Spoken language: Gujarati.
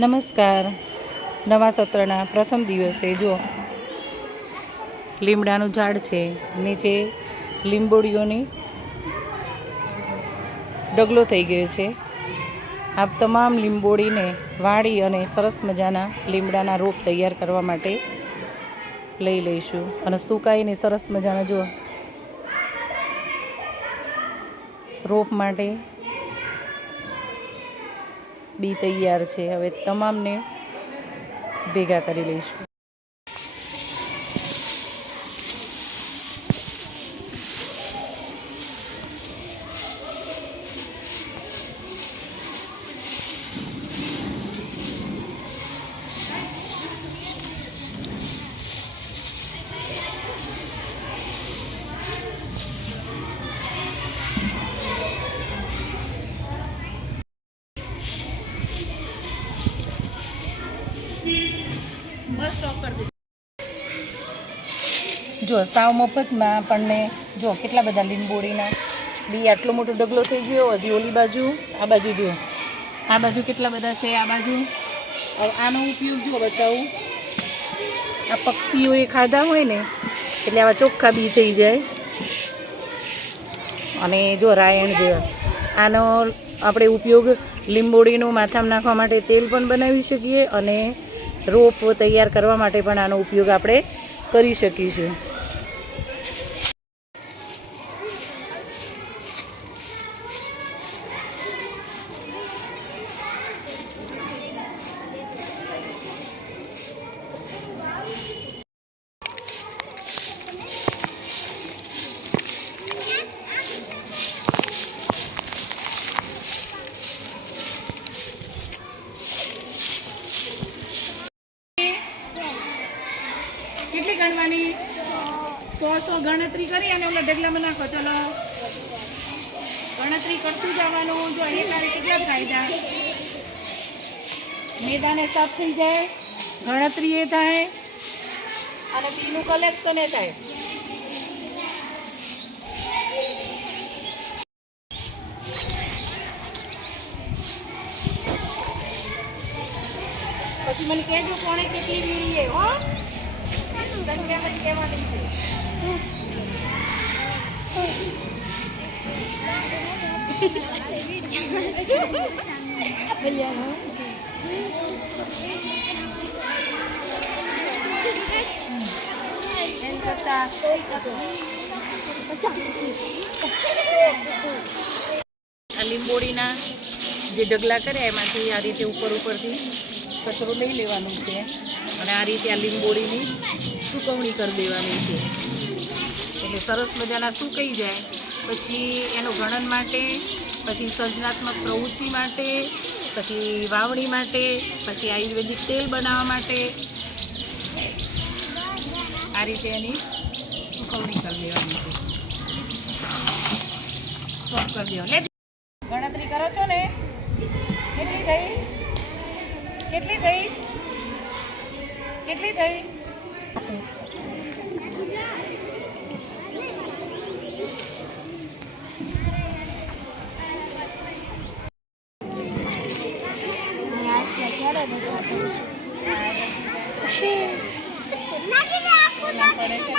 નમસ્કાર. નવા સત્રના પ્રથમ દિવસે જો લીમડાનું ઝાડ છે, નીચે લીંબોડીઓની ડગલો થઈ ગયો છે. આ તમામ લીંબોડીને વાળી અને સરસ મજાના લીમડાના રોપ તૈયાર કરવા માટે લઈ લઈશું. અને સુકાઈને સરસ મજાના જો રોપ માટે બી તૈયાર છે. હવે તમામને ભેગા કરી લઈશું. જો સાવ મફતમાં આપણને જો કેટલા બધા લીંબોડીના બી આટલો મોટો ડગલો થઈ ગયો. હજી ઓલી બાજુ, આ બાજુ જો, આ બાજુ કેટલા બધા છે, આ બાજુ. હવે આનો ઉપયોગ જો બતાવું, આ પક્ષીઓએ ખાધા હોય ને એટલે આવા ચોખ્ખા બી થઈ જાય. અને જો રાયણ જેવા આનો આપણે ઉપયોગ લીંબોડીનું માથામાં નાખવા માટે તેલ પણ બનાવી શકીએ અને રોપ તૈયાર કરવા માટે પણ આનો ઉપયોગ આપણે કરી શકીશું. કેટલી ગણવાની? 100 ગણતરી કરી અને ઓલા ઢગલામાં નાખો. ચલો ગણતરી કરતું જવાનું. જો એ તારે કેટલા ફાયદા, મેદાને સાફ થઈ જાય, ગણતરી એ થાય અને બીનું કલેક્શન એ થાય. પછી મને કહેજો કોણે કેટલી વીણીએ. હો સંખ્યા પછી કહેવાની છે. આ લીંબોડીના જે ઢગલા કર્યા એમાંથી આ રીતે ઉપરથી કચરો લઈ લેવાનું છે અને આ રીતે આ લીંબોડીની સૂકવણી કરી દેવાની છે. એટલે સરસ મજાના સુકાઈ જાય પછી એનું ગણન માટે, પછી સર્જનાત્મક પ્રવૃત્તિ માટે, પછી વાવણી માટે, પછી આયુર્વેદિક તેલ બનાવવા માટે આ રીતે એની સૂકવણી કરી દેવાની છે. સ્ટોપ કરી દેવાનું. ગણતરી કરો છો ને? કેટલી થઈ? કેટલી થઈ? કેટલી થઈ? પડે છે.